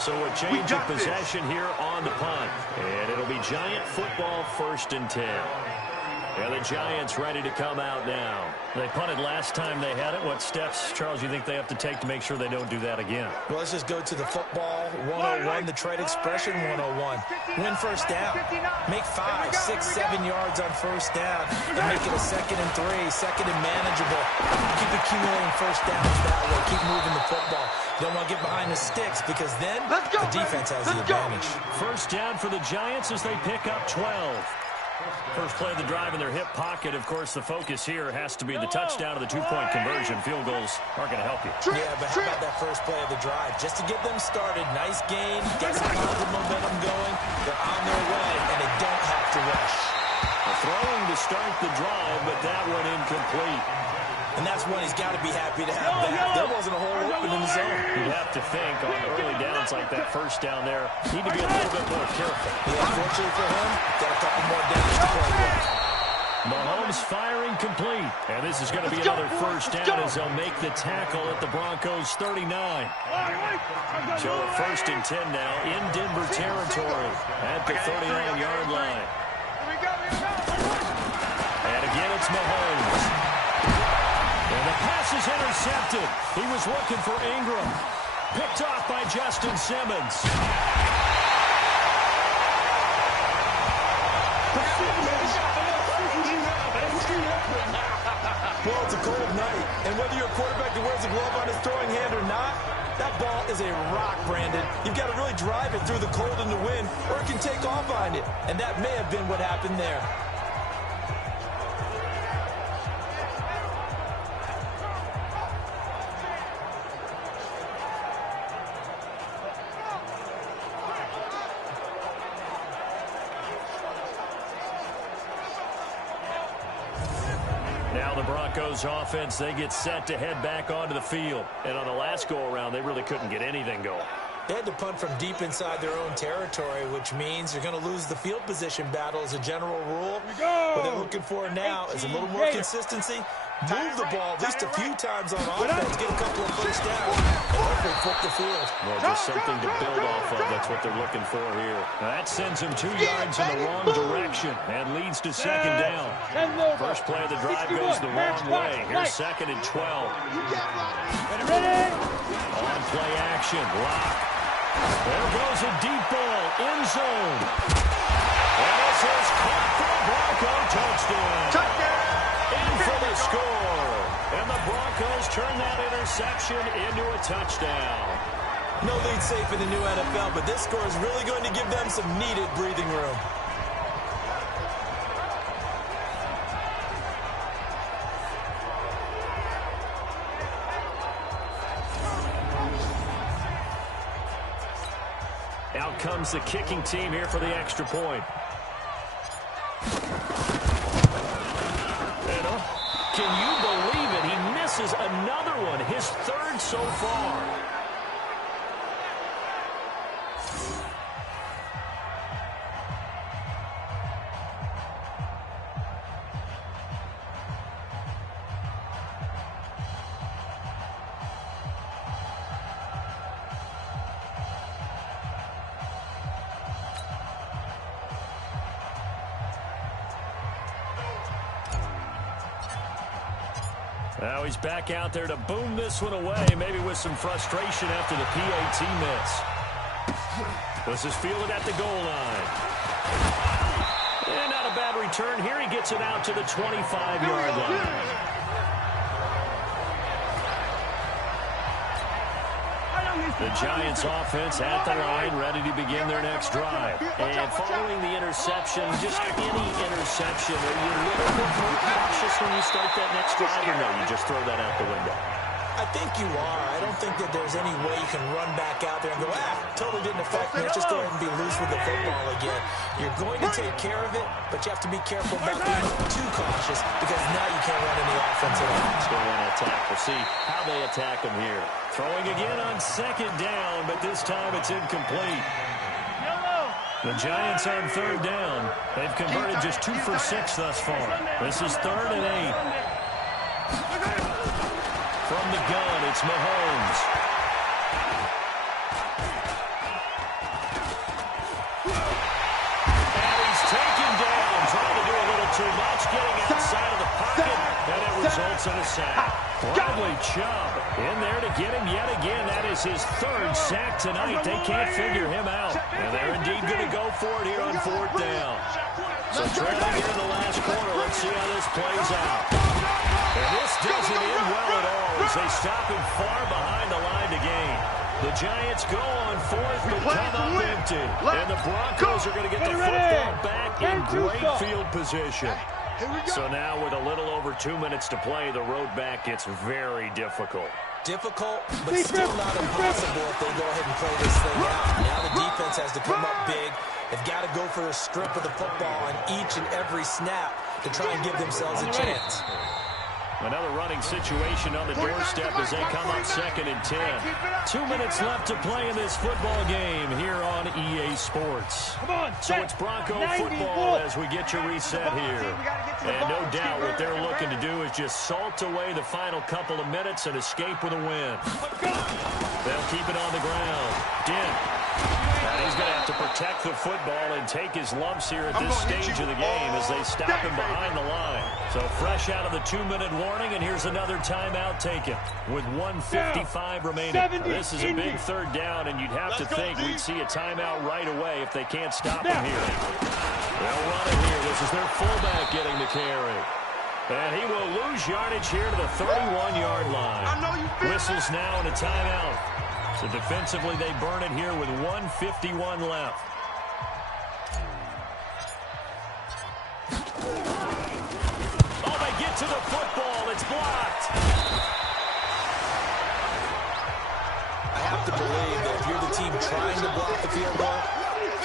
So a change of possession here on the punt. And it'll be Giant football 1st and 10. And the Giants ready to come out now. They punted last time they had it. What steps, Charles, you think they have to take to make sure they don't do that again? Well, let's just go to the football 101, the trade expression 101. Win first down. Make 5, 6, 7 yards on first down and make it a 2nd and 3, 2nd and manageable. Keep accumulating first downs that way. Keep moving the football. You don't want to get behind the sticks because then the defense has the advantage. First down for the Giants as they pick up 12. First play of the drive in their hip pocket. Of course, the focus here has to be the touchdown of the 2-point conversion. Field goals aren't going to help you. Yeah, but how about that first play of the drive? Just to get them started, nice gain, get some positive momentum going. They're on their way, and they don't have to rush. Throwing to start the drive, but that one incomplete. And that's one he's got to be happy to have back. There wasn't a hole open in the zone. You'd have to think on early downs like that first down there, need to be a little bit more careful. Yeah, fortunately for him, got a couple more downs to play with. Mahomes firing complete. And this is going to be another first down as they'll make the tackle at the Broncos 39. So a 1st and 10 now in Denver territory at the 39-yard line. And again, it's Mahomes. And the pass is intercepted. He was looking for Ingram. Picked off by Justin Simmons. Well, it's a cold night, and whether you're a quarterback that wears a glove on his throwing hand or not, that ball is a rock, Brandon. You've got to really drive it through the cold and the wind, or it can take off on you. And that may have been what happened there. Now the Broncos offense, they get set to head back onto the field. And on the last go-around, they really couldn't get anything going. They had to punt from deep inside their own territory, which means you're going to lose the field position battle as a general rule. What they're looking for now is a little more consistency. Move the ball at least a few times on offense, get a couple of first downs, and hopefully flip the field. Well, just something to build off of. That's what they're looking for here. Now that sends them 2 yards in the wrong direction and leads to 2nd down. First play of the drive goes the wrong way. Here's 2nd and 12. On play action, lock. There goes a deep ball, end zone. And this is caught for a Bronco touchdown. In for the score. And the Broncos turn that interception into a touchdown. No lead safe in the new NFL, but this score is really going to give them some needed breathing room. Out comes the kicking team here for the extra point. Can you believe it? He misses another one, his 3rd so far. Now he's back out there to boom this one away, maybe with some frustration after the PAT miss. This is fielded at the goal line. And not a bad return here. He gets it out to the 25-yard line. The Giants offense at the line, ready to begin their next drive. And following the interception, just any interception, are you a little bit more cautious when you start that next drive, or no, you just throw that out the window? I think you are. I don't think that there's any way you can run back out there and go, totally didn't affect me. Let's just go ahead and be loose with the football again. You're going to take care of it, but you have to be careful about being too cautious because now you can't run any offense at all. Let's go and attack. We'll see how they attack them here. Throwing again on 2nd down, but this time it's incomplete. The Giants on 3rd down. They've converted just 2 for 6 thus far. This is 3rd and 8. From the gun, it's Mahomes. And he's taken down, trying to do a little too much, getting results in a sack. Bradley Chubb in there to get him yet again. That is his third sack tonight. They can't figure him out. And they're indeed going to go for it here on fourth down. So trailing here in the last quarter. Let's see how this plays out. And this doesn't end well at all as they stop him far behind the line to gain. The Giants go on fourth but come up empty. And the Broncos are going to get the football back in great field position. So now with a little over 2 minutes to play, the road back gets very difficult. Difficult, but still not impossible if they go ahead and play this thing out. Now the defense has to come up big. They've got to go for a strip of the football on each and every snap to try and give themselves a chance. Another running situation on the doorstep as they come up 2nd and 10. 2 minutes left to play in this football game here on EA Sports. So it's Bronco football as we get you reset here. And no doubt what they're looking to do is just salt away the final couple of minutes and escape with a win. They'll keep it on the ground. Dent. And he's going to have to protect the football and take his lumps here at this stage of the game as they stop him behind the line. So fresh out of the 2-minute warning, and here's another timeout taken with 1:55 remaining. This is a big third down, and you'd have to think we'd see a timeout right away if they can't stop him here. They'll run it here. This is their fullback getting the carry. And he will lose yardage here to the 31-yard line. Whistles now and a timeout. So defensively, they burn it here with 1:51 left. Oh, they get to the football. It's blocked. I have to believe that if you're the team trying to block the field goal,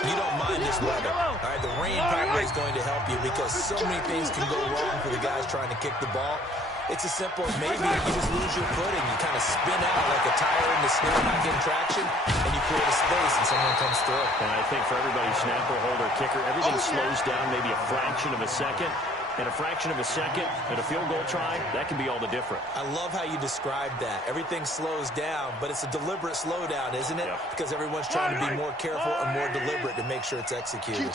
you don't mind this weather. All right, the rain probably is going to help you because so many things can go wrong for the guys trying to kick the ball. It's as simple as maybe you just lose your footing. You kind of spin out like a tire in the snow, not getting traction, and you create a space and someone comes through. And I think for everybody, snapper, holder, kicker, everything slows down maybe a fraction of a second. And a fraction of a second at a field goal try, that can be all the different. I love how you described that. Everything slows down, but it's a deliberate slowdown, isn't it? Yep. Because everyone's trying to be more careful and more deliberate to make sure it's executed.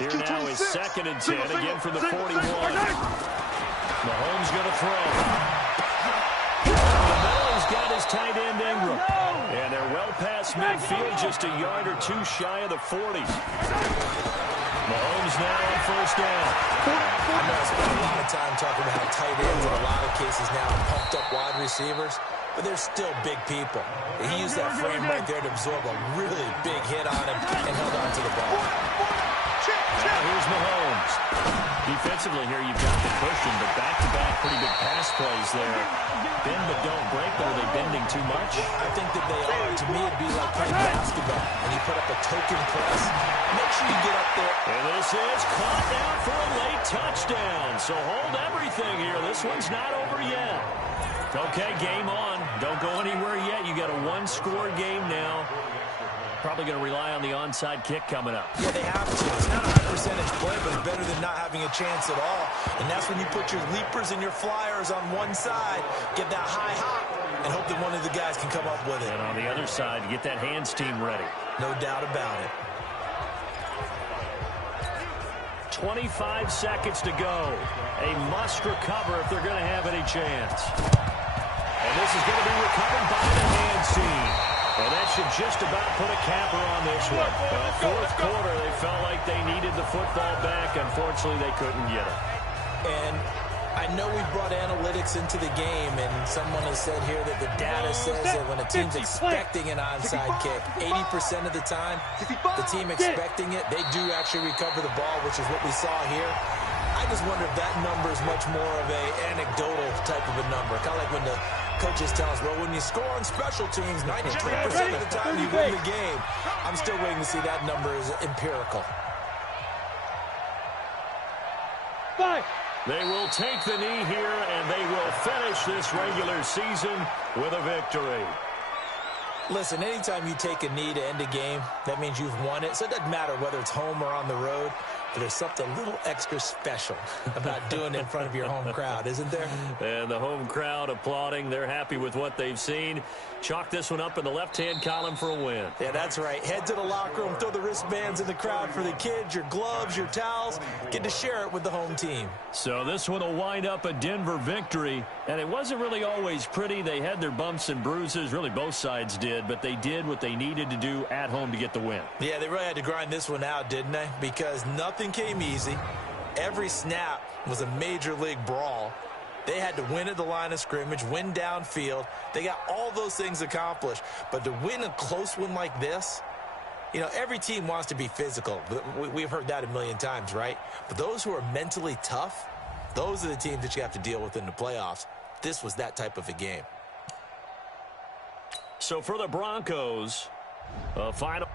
Here now is 2nd and 10, again from the 41. Mahomes going to throw. In the middle, he's got his tight end Ingram. And they're well past midfield, just a yard or two shy of the 40. Mahomes now on first down. I know I spent a lot of time talking about how tight ends in a lot of cases now are pumped up wide receivers, but they're still big people. He used that frame right there to absorb a really big hit on him and held on to the ball. Now here's Mahomes. Defensively here, you've got the cushion, but back-to-back pretty big pass plays there. Bend but don't break, but are they bending too much? I think that they are. To me, it'd be like playing basketball, and you put up a token press. Make sure you get up there. And this is caught down for a late touchdown. So hold everything here. This one's not over yet. Okay, game on. Don't go anywhere yet. You got a one-score game now. Probably going to rely on the onside kick coming up. Yeah, they have to. It's not a high percentage play, but it's better than not having a chance at all. And that's when you put your leapers and your flyers on one side, get that high hop, and hope that one of the guys can come up with it. And on the other side, get that hands team ready. No doubt about it. 25 seconds to go. A must recover if they're going to have any chance. And this is going to be recovered by the hands team. And that should just about put a capper on this one. Well, fourth quarter, they felt like they needed the football back. Unfortunately, they couldn't get it. And I know we brought analytics into the game, and someone has said here that the data says that when a team's expecting an onside kick, 80% of the time, the team expecting it, they do actually recover the ball, which is what we saw here. I just wonder if that number is much more of a anecdotal type of a number. Kind of like when the coaches tell us, well, when you score on special teams, 93% of the time you win the game. I'm still waiting to see that number is empirical. Bye. They will take the knee here, and they will finish this regular season with a victory. Listen, anytime you take a knee to end a game, that means you've won it. So it doesn't matter whether it's home or on the road. but there's something a little extra special about doing it in front of your home crowd, isn't there? And the home crowd applauding. They're happy with what they've seen. Chalk this one up in the left-hand column for a win. Yeah, that's right. Head to the locker room, throw the wristbands in the crowd for the kids, your gloves, your towels. Get to share it with the home team. So this one will wind up a Denver victory. And it wasn't really always pretty. They had their bumps and bruises. Really, both sides did. But they did what they needed to do at home to get the win. Yeah, they really had to grind this one out, didn't they? Because nothing came easy. Every snap was a major league brawl. They had to win at the line of scrimmage, win downfield. They got all those things accomplished. But to win a close one like this, you know, every team wants to be physical. We've heard that a million times, right? But those who are mentally tough, those are the teams that you have to deal with in the playoffs. This was that type of a game. So for the Broncos, a final.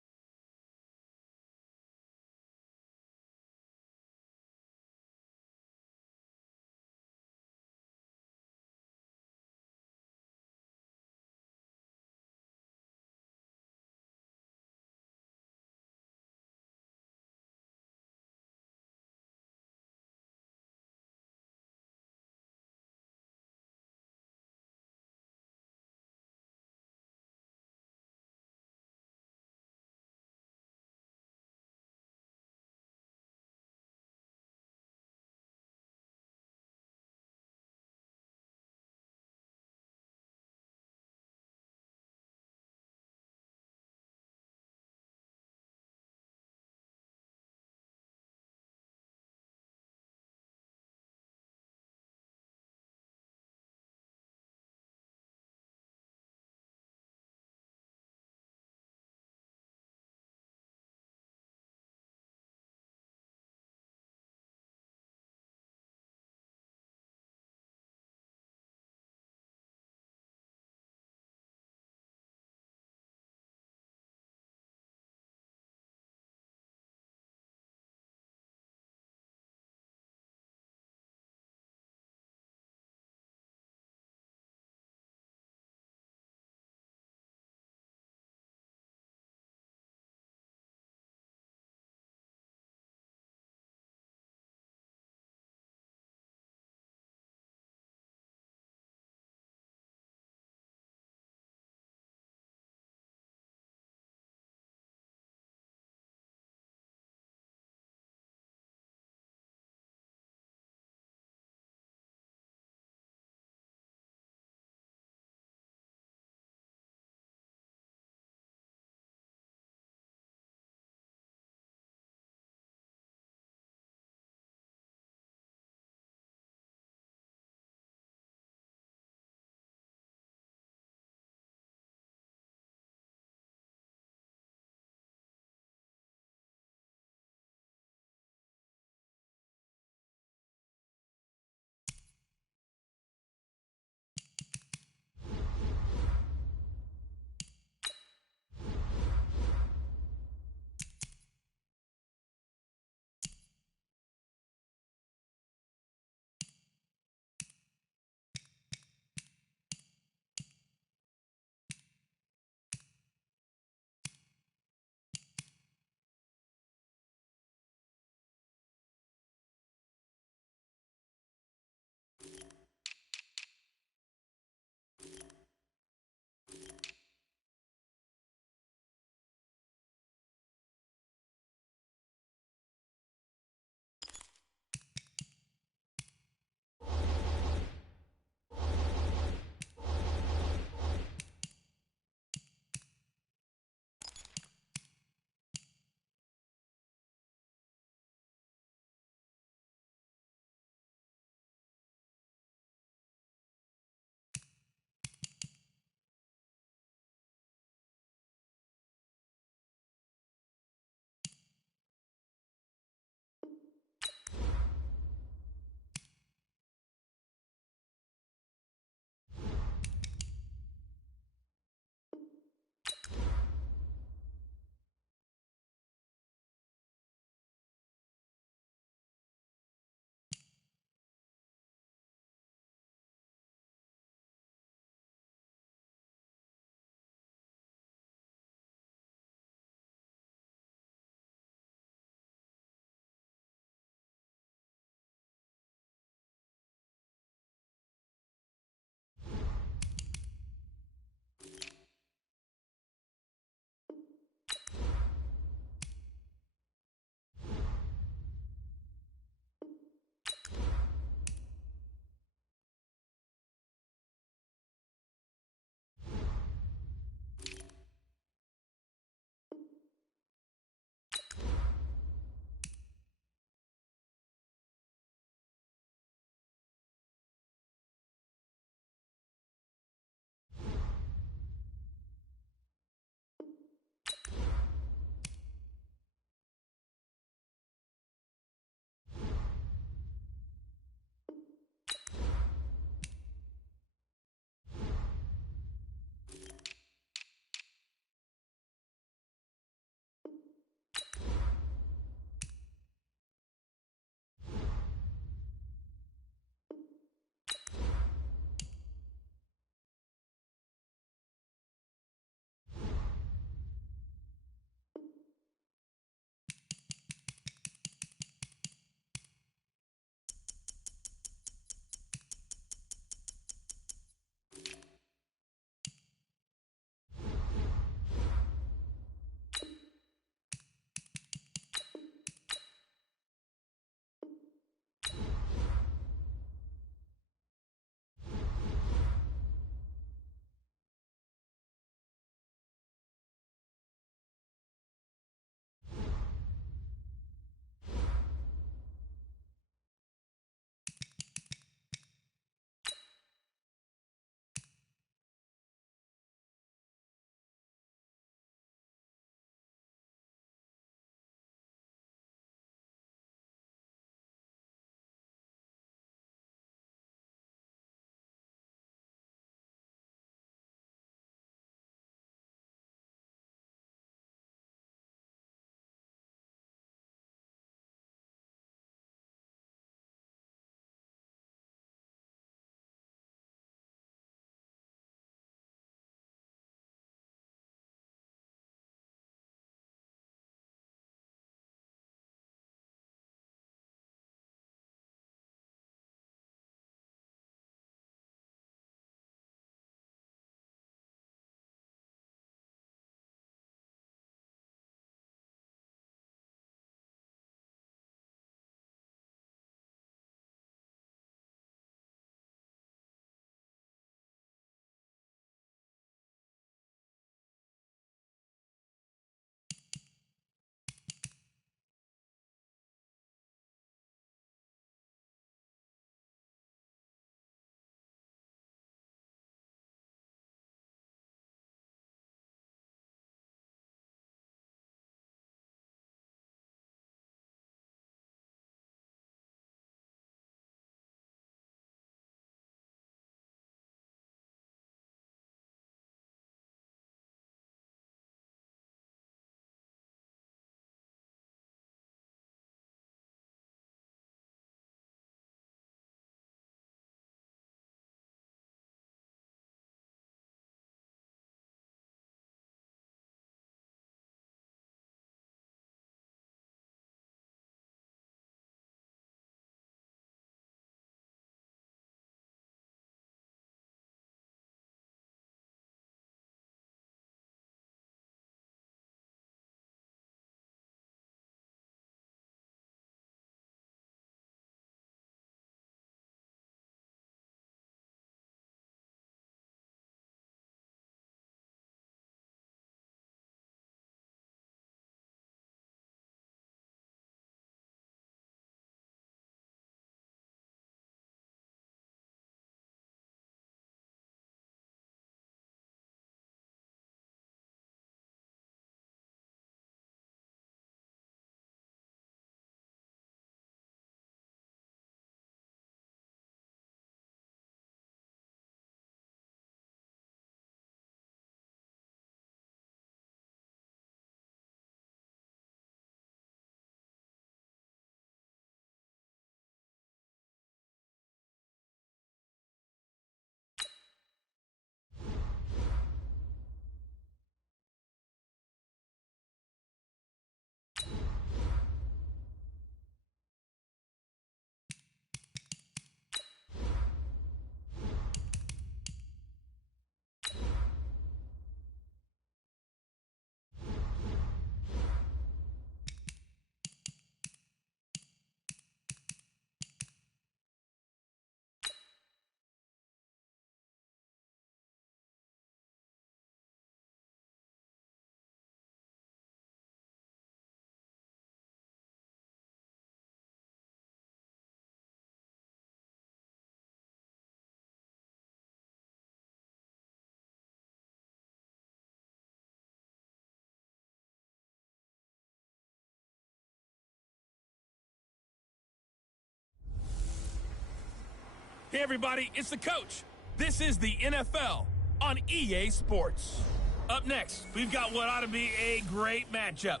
Hey, everybody, it's the coach. This is the NFL on EA Sports. Up next, we've got what ought to be a great matchup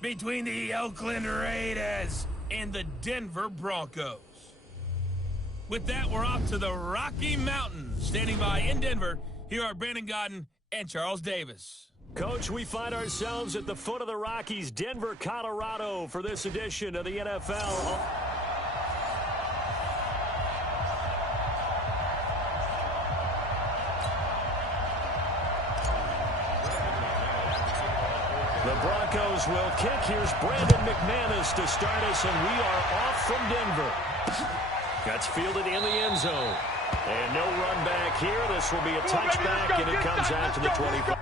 between the Oakland Raiders and the Denver Broncos. With that, we're off to the Rocky Mountains. Standing by in Denver, here are Brandon Gaudin and Charles Davis. Coach, we find ourselves at the foot of the Rockies, Denver, Colorado, for this edition of the NFL. The Broncos will kick. Here's Brandon McManus to start us, and we are off from Denver. That's fielded in the end zone. And no run back here. This will be a touchback, and it comes out to the 25.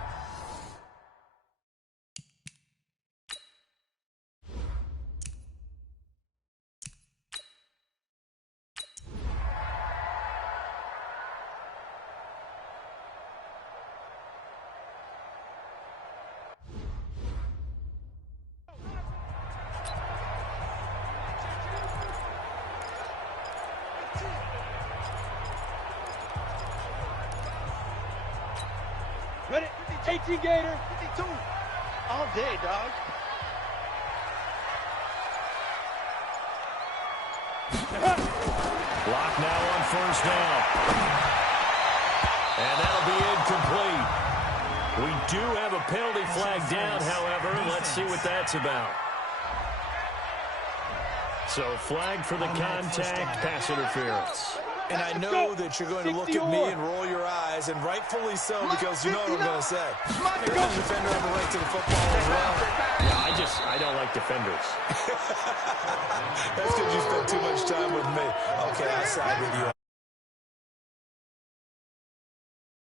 Ready? 18 Gator. 52. All day, dog. Block now on first down. And that'll be incomplete. We do have a penalty flag down, however. Let's see what that's about. So flag for the contact, pass interference. And I know that you're going to look at me and roll your eyes, and rightfully so, because you know what I'm going to say. You're going to defender on the right to the football as well. Yeah, I don't like defenders. That's because you spend too much time with me. Okay, I side with you.